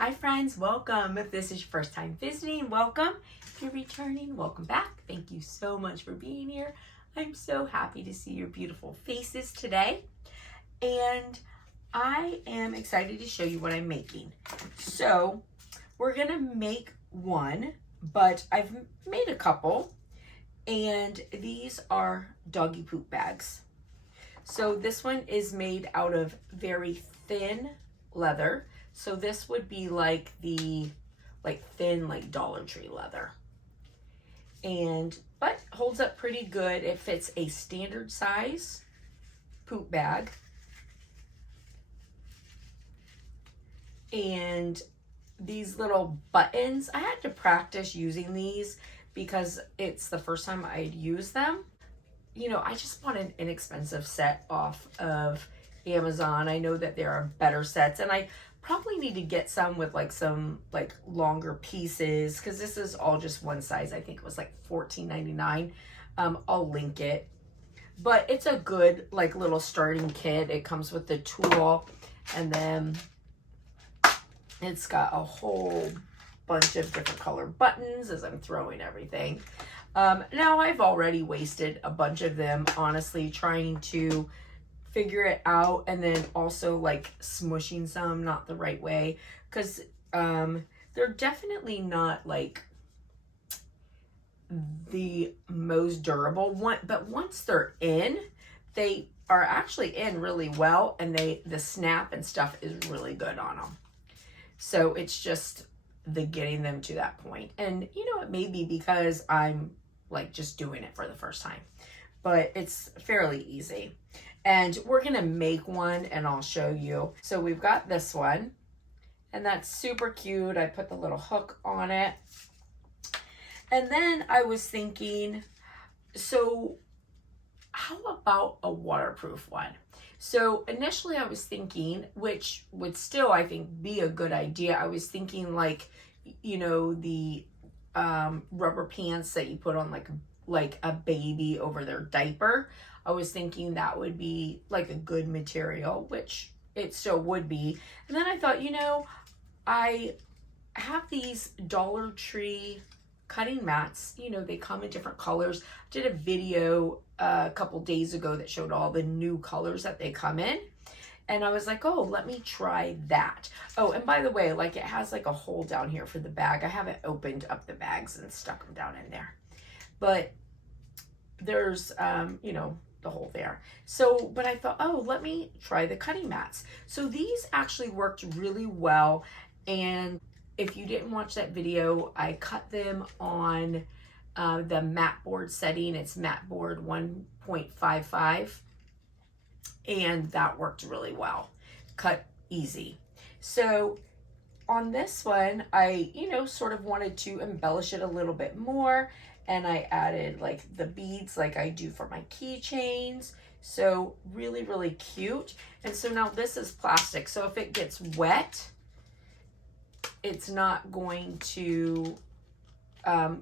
Hi friends, welcome. If this is your first time visiting, welcome. If you're returning, welcome back. Thank you so much for being here. I'm so happy to see your beautiful faces today. And I am excited to show you what I'm making. So we're gonna make one, but I've made a couple. And these are doggy poop bags. So this one is made out of very thin leather. So this would be like the thin Dollar Tree leather. But holds up pretty good. It fits a standard size poop bag. And these little buttons, I had to practice using these because it's the first time I'd used them. You know, I just bought an inexpensive set off of Amazon. I know that there are better sets, and I probably need to get some with some longer pieces because this is all just one size. I think it was like $14.99. I'll link it, but it's a good little starting kit. It comes with the tool, and then it's got a whole bunch of different color buttons as I'm throwing everything. Now I've already wasted a bunch of them, honestly, trying to figure it out, and then also smushing some not the right way, because they're definitely not the most durable one, but once they're in, they are actually in really well, and the snap and stuff is really good on them. So it's just the getting them to that point. And you know, it may be because I'm just doing it for the first time, but it's fairly easy. And we're gonna make one and I'll show you. So we've got this one, and that's super cute. I put the little hook on it. And then I was thinking, so how about a waterproof one? So initially I was thinking, which would still, I think, be a good idea. I was thinking you know, the rubber pants that you put on like a baby over their diaper. I was thinking that would be a good material, which it still would be. And then I thought, you know, I have these Dollar Tree cutting mats. You know, they come in different colors. I did a video a couple days ago that showed all the new colors that they come in. And I was like, oh, let me try that. Oh, and by the way, it has a hole down here for the bag. I haven't opened up the bags and stuck them down in there. But there's, you know, the hole there. So, but I thought, oh, let me try the cutting mats. So these actually worked really well. And if you didn't watch that video, I cut them on the mat board setting. It's mat board 1.55. And that worked really well. Cut easy. So on this one, I, you know, sort of wanted to embellish it a little bit more. And I added the beads like I do for my keychains. So really, really cute. And so now this is plastic. So if it gets wet, it's not going to,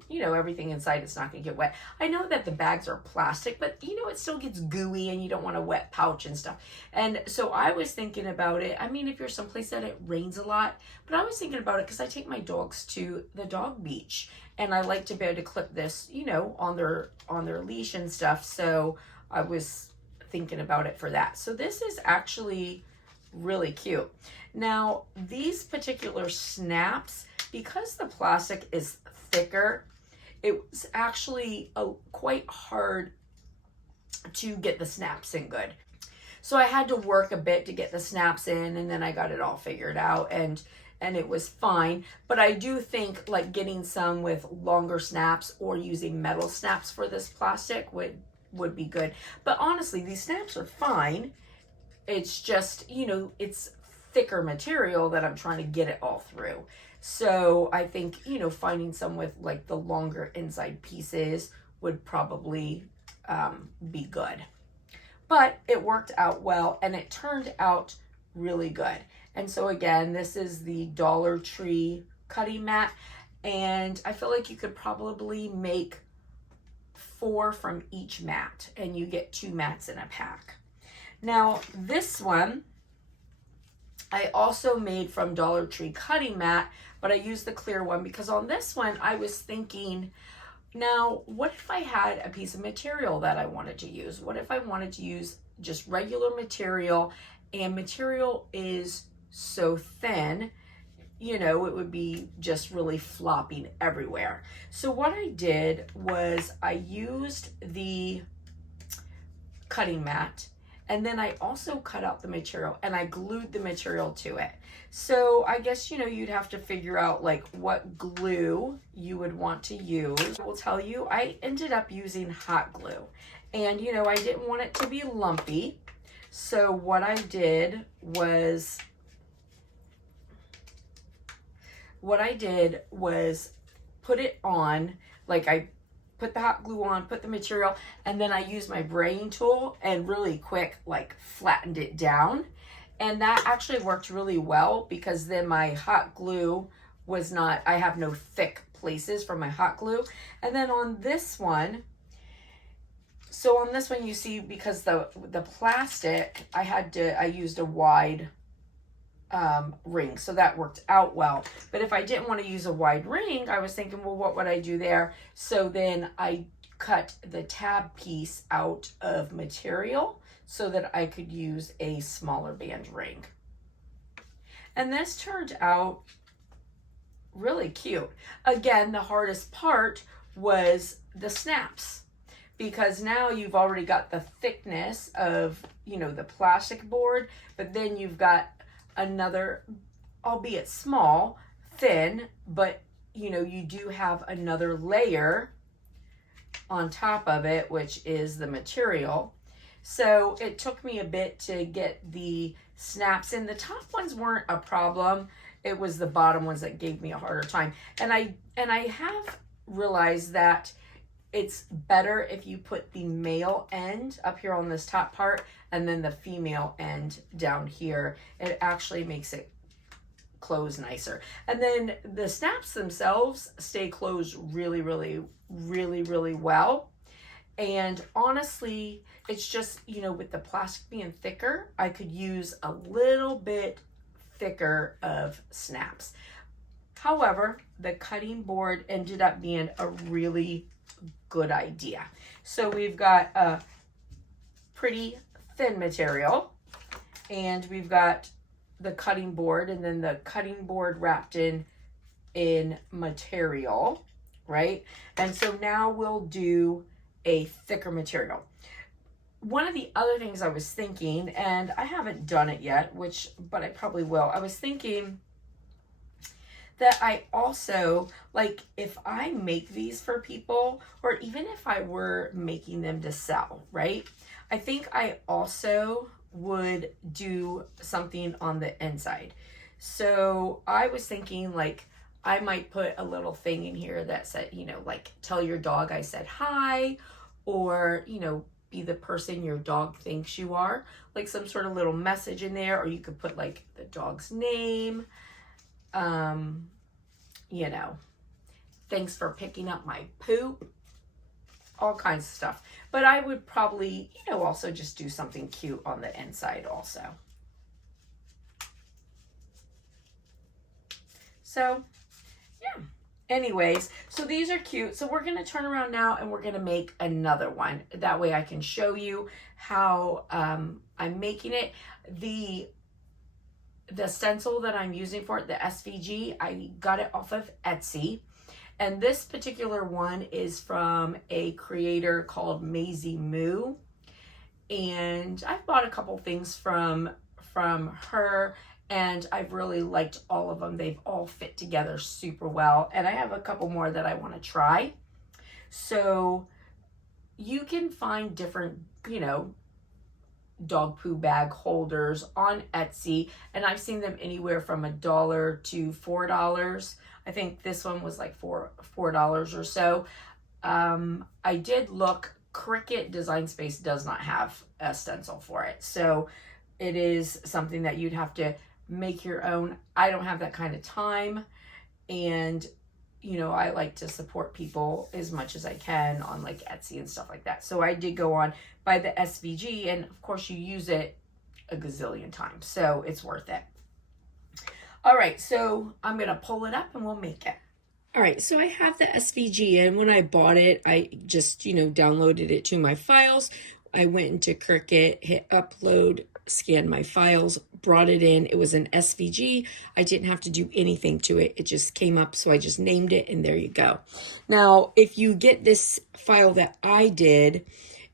you know, everything inside it's not going to get wet. I know that the bags are plastic, but you know, it still gets gooey and you don't want a wet pouch and stuff. And so I was thinking about it. I mean, if you're someplace that it rains a lot, but I was thinking about it because I take my dogs to the dog beach, and I like to be able to clip this, you know, on their leash and stuff. So I was thinking about it for that. So this is actually really cute. Now, these particular snaps, because the plastic is thicker, it was actually quite hard to get the snaps in good. So I had to work a bit to get the snaps in, and then I got it all figured out, and it was fine. But I do think getting some with longer snaps or using metal snaps for this plastic would be good. But honestly, these snaps are fine. It's just, you know, it's thicker material that I'm trying to get it all through. So I think, you know, finding some with the longer inside pieces would probably be good. But it worked out well, and it turned out really good. And so again, this is the Dollar Tree cutting mat, and I feel like you could probably make 4 from each mat, and you get 2 mats in a pack. Now this one I also made from Dollar Tree cutting mat, but I used the clear one because on this one I was thinking, now what if I had a piece of material that I wanted to use? What if I wanted to use just regular material, and material is so thin, you know, it would be just really flopping everywhere. So what I did was I used the cutting mat, and then I also cut out the material and I glued the material to it. So I guess, you know, you'd have to figure out like what glue you would want to use. I will tell you, I ended up using hot glue, and you know, I didn't want it to be lumpy. So what I did was put it on, like I put the hot glue on, put the material, and then I used my braying tool and really quick like flattened it down. And that actually worked really well because then my hot glue was not, I have no thick places for my hot glue. And then on this one, so on this one you see, because the plastic, I used a wide ring, so that worked out well. But if I didn't want to use a wide ring, I was thinking, well, what would I do there? So then I cut the tab piece out of material so that I could use a smaller band ring. And this turned out really cute. Again, the hardest part was the snaps, because now you've already got the thickness of, you know, the plastic board, but then you've got another, albeit small, thin, but you know, you do have another layer on top of it, which is the material. So it took me a bit to get the snaps in. The top ones weren't a problem. It was the bottom ones that gave me a harder time. And I have realized that it's better if you put the male end up here on this top part and then the female end down here. It actually makes it close nicer. And then the snaps themselves stay closed really, really, really, really well. And honestly, it's just, you know, with the plastic being thicker, I could use a little bit thicker of snaps. However, the cutting board ended up being a really good idea. So we've got a pretty thin material, and we've got the cutting board, and then the cutting board wrapped in material, right? And so now we'll do a thicker material. One of the other things I was thinking, and I haven't done it yet, but I probably will. I was thinking that I also, like, if I make these for people, or even if I were making them to sell, right? I think I also would do something on the inside. So I was thinking, like, I might put a little thing in here that said, you know, like, tell your dog I said hi, or, you know, be the person your dog thinks you are, like some sort of little message in there. Or you could put like the dog's name, you know, thanks for picking up my poop, all kinds of stuff. But I would probably, you know, also just do something cute on the inside also. So yeah, anyways, so these are cute. So we're going to turn around now and we're going to make another one. That way I can show you how I'm making it. The stencil that I'm using for it, the SVG, I got it off of Etsy. And this particular one is from a creator called Maisie Moo. And I've bought a couple things from her, and I've really liked all of them. They've all fit together super well. And I have a couple more that I want to try. So you can find different, you know, dog poo bag holders on Etsy, and I've seen them anywhere from $1 to $4. I think this one was like $4 or so. I did look. Cricut Design Space does not have a stencil for it, so it is something that you'd have to make your own. I don't have that kind of time, and you know, I like to support people as much as I can on like Etsy and stuff like that. So I did go on by the SVG, and of course you use it a gazillion times, so it's worth it. All right, so I'm going to pull it up and we'll make it. All right, so I have the SVG, and when I bought it, I just, downloaded it to my files. I went into Cricut, hit upload, scanned my files, brought it in. It was an SVG. I didn't have to do anything to it. It just came up, so I just named it, and there you go. Now, if you get this file that I did,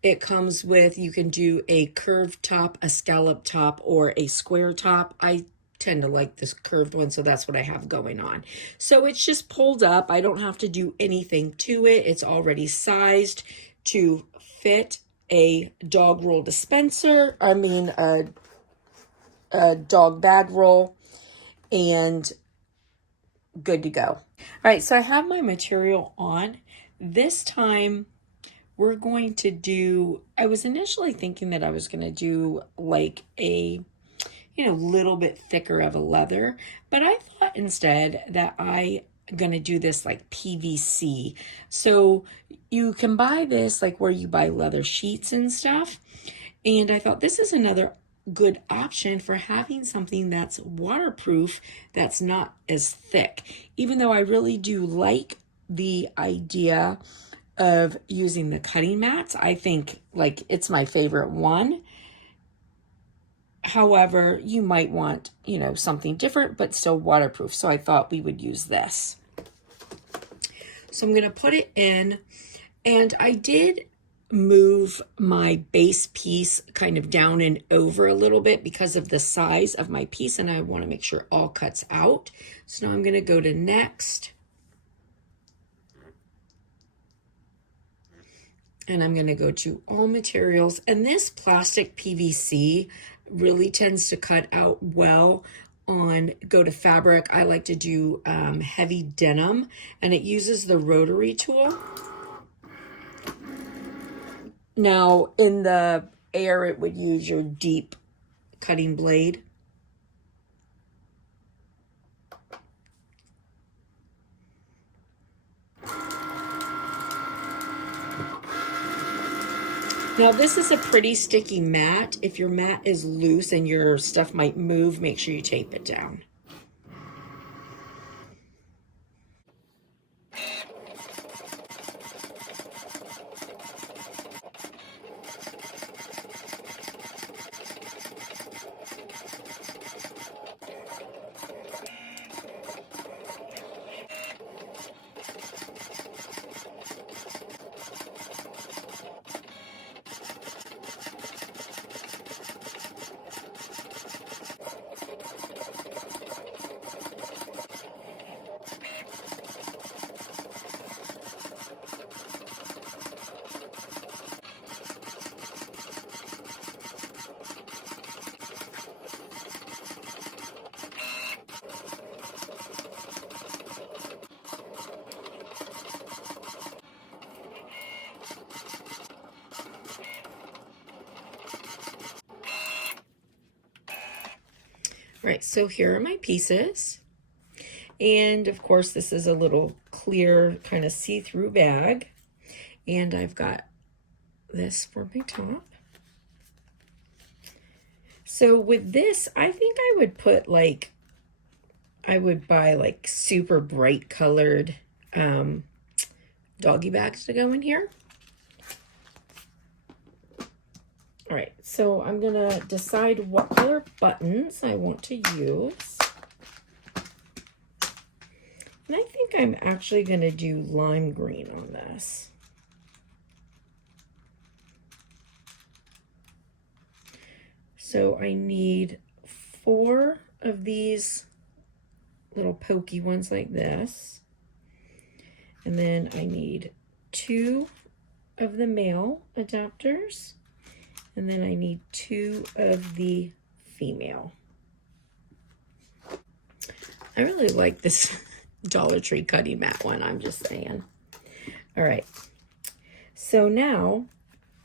it comes with, you can do a curved top, a scallop top, or a square top. I tend to like this curved one, so that's what I have going on. So it's just pulled up. I don't have to do anything to it. It's already sized to fit a dog roll dispenser. A dog bag roll, and good to go. All right, so I have my material on. This time we're going to do, I was initially thinking that I was going to do like a little bit thicker of a leather, but I thought instead that I'm going to do this like PVC. So you can buy this like where you buy leather sheets and stuff. And I thought this is another good option for having something that's waterproof, that's not as thick. Even though I really do like the idea of using the cutting mats. I think like it's my favorite one. However, you might want, something different, but still waterproof. So I thought we would use this. So I'm going to put it in, and I did move my base piece kind of down and over a little bit because of the size of my piece, and I want to make sure it all cuts out. So now I'm going to go to next. And I'm going to go to all materials, and this plastic PVC really tends to cut out well on go to fabric. I like to do heavy denim, and it uses the rotary tool. Now in the air it would use your deep cutting blade. Now this is a pretty sticky mat. If your mat is loose and your stuff might move, make sure you tape it down. Right, so here are my pieces. And of course, this is a little clear kind of see-through bag. And I've got this for my top. So with this, I think I would put like, I would buy like super bright colored doggy bags to go in here. All right, so I'm gonna decide what color buttons I want to use. And I think I'm actually gonna do lime green on this. So I need 4 of these little pokey ones like this. And then I need 2 of the male adapters. And then I need 2 of the female. I really like this Dollar Tree cutting mat one, I'm just saying. All right, so now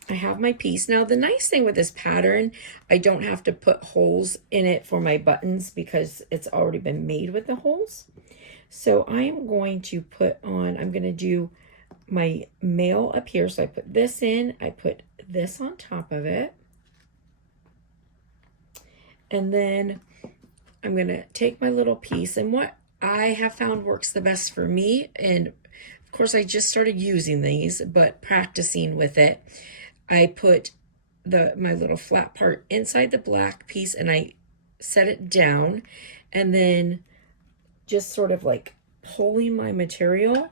I have my piece. Now the nice thing with this pattern, I don't have to put holes in it for my buttons because it's already been made with the holes. So I am going to put on, I'm going to do my male up here. So I put this in, I put this on top of it. And then I'm going to take my little piece, and what I have found works the best for me, and of course I just started using these, but practicing with it, I put my little flat part inside the black piece and I set it down, and then just sort of like pulling my material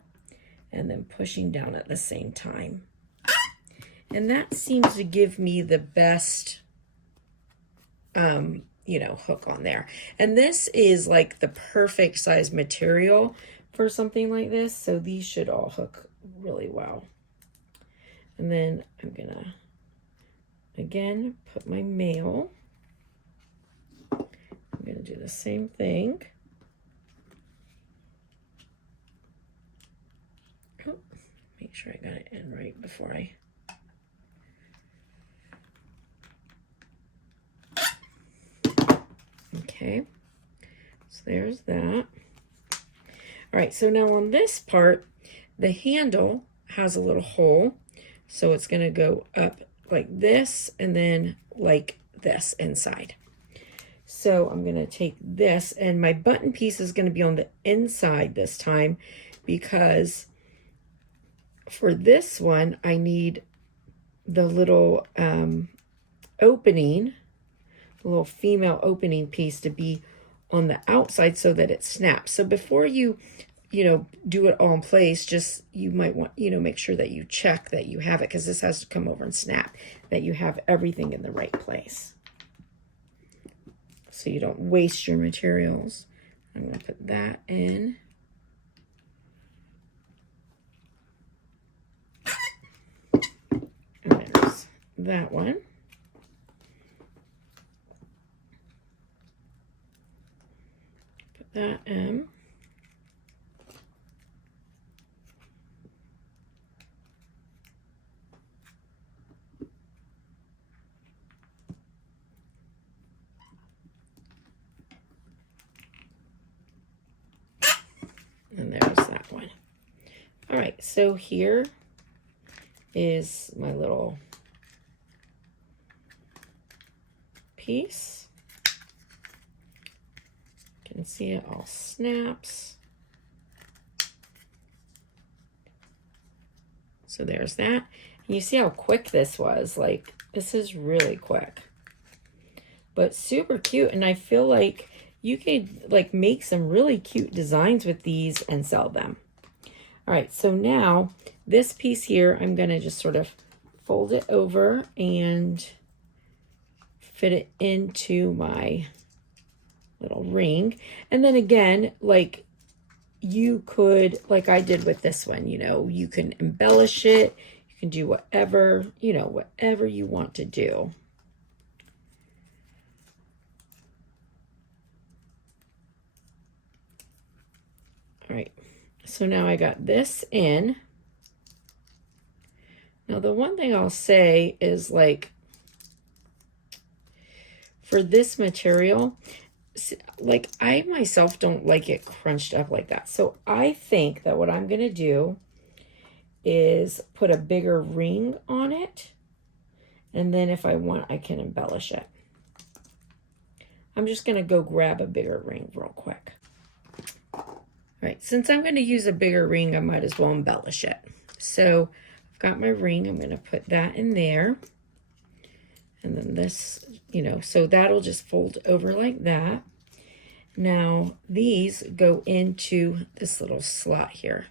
and then pushing down at the same time. And that seems to give me the best, you know, hook on there. And this is like the perfect size material for something like this. So these should all hook really well. And then I'm gonna, again, put my male. I'm gonna do the same thing. Oh, make sure I got it in right before I. Okay, so there's that. All right, so now on this part, the handle has a little hole, so it's going to go up like this and then like this inside. So I'm going to take this, and my button piece is going to be on the inside this time, because for this one I need the little opening, the little female opening piece to be on the outside so that it snaps. So before you know, do it all in place, just, you might want, you know, make sure that you check that you have it, because this has to come over and snap, that you have everything in the right place so you don't waste your materials. I'm going to put that in. And there's that one. Put that in. And there's that one. All right, so here is my little piece. You can see it all snaps. So there's that. And you see how quick this was. Like, this is really quick, but super cute. And I feel like you could like make some really cute designs with these and sell them. All right, so now this piece here, I'm gonna just sort of fold it over and fit it into my little ring. And then again, like you could, like I did with this one, you know, you can embellish it, you can do whatever, you know, whatever you want to do. All right, so now I got this in. Now the one thing I'll say is, like, for this material, like I myself don't like it crunched up like that. So I think that what I'm gonna do is put a bigger ring on it, and then if I want, I can embellish it. I'm just gonna go grab a bigger ring real quick. All right, since I'm going to use a bigger ring, I might as well embellish it. So I've got my ring. I'm going to put that in there. And then this, you know, so that'll just fold over like that. Now these go into this little slot here.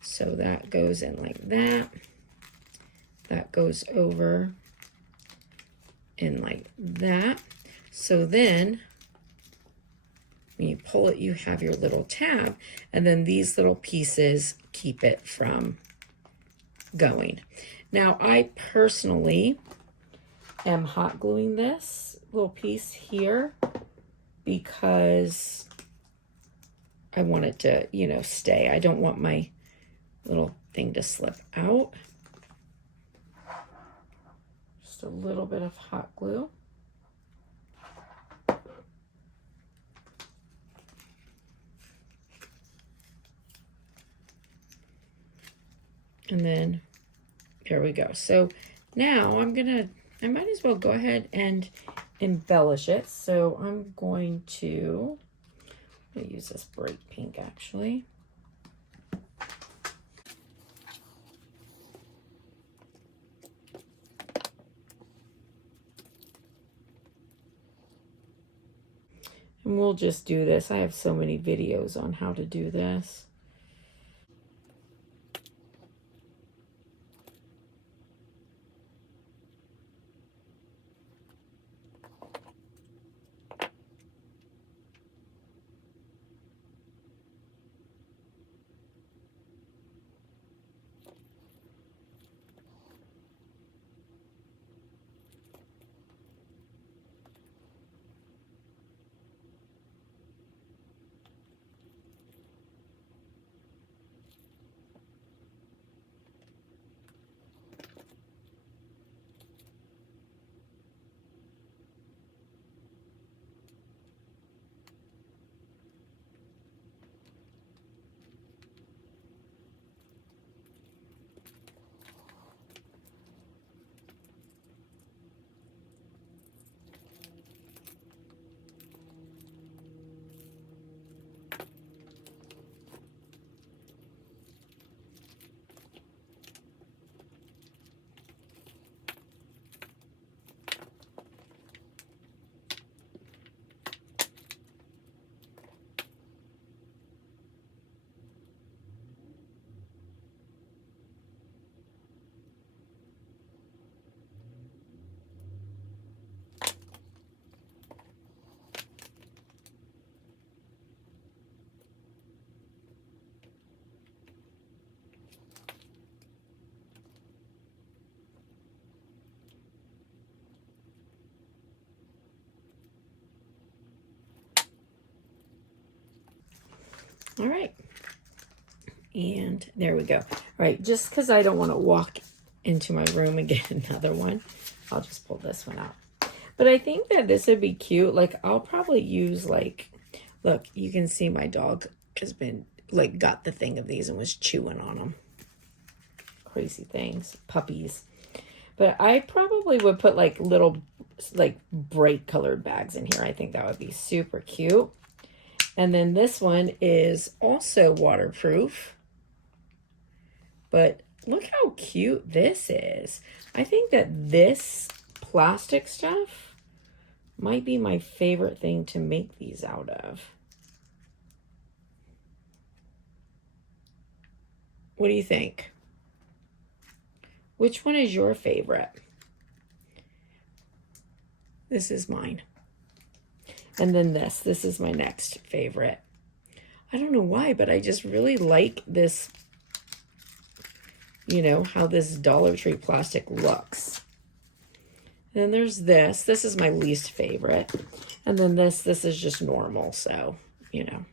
So that goes in like that. That goes over in like that. So then when you pull it, you have your little tab, and then these little pieces keep it from going. Now, I personally am hot gluing this little piece here because I want it to, you know, stay. I don't want my little thing to slip out. Just a little bit of hot glue. And then there we go. So now I might as well go ahead and embellish it. So I'm going to use this bright pink actually. And we'll just do this. I have so many videos on how to do this. All right. And there we go. All right, just because I don't want to walk into my room and get another one, I'll just pull this one out. But I think that this would be cute. Like, I'll probably use, like, look, you can see my dog has been, like, got the thing of these and was chewing on them. Crazy things. Puppies. But I probably would put, like, little, like, bright colored bags in here. I think that would be super cute. And then this one is also waterproof. But look how cute this is. I think that this plastic stuff might be my favorite thing to make these out of. What do you think? Which one is your favorite? This is mine. And then this is my next favorite. I don't know why, but I just really like this, you know, how this Dollar Tree plastic looks. And then there's this. This is my least favorite. And then this is just normal, so, you know.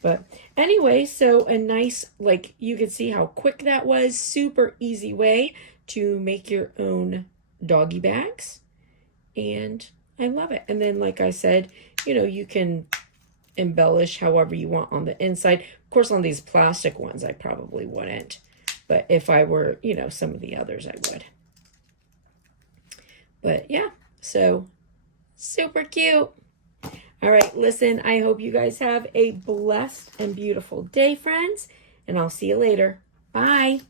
But anyway, so a nice, like, you can see how quick that was. Super easy way to make your own doggy bags. And I love it. And then, like I said, you know, you can embellish however you want on the inside. Of course, on these plastic ones, I probably wouldn't. But if I were, you know, some of the others, I would. But yeah, so super cute. All right, listen, I hope you guys have a blessed and beautiful day, friends. And I'll see you later. Bye.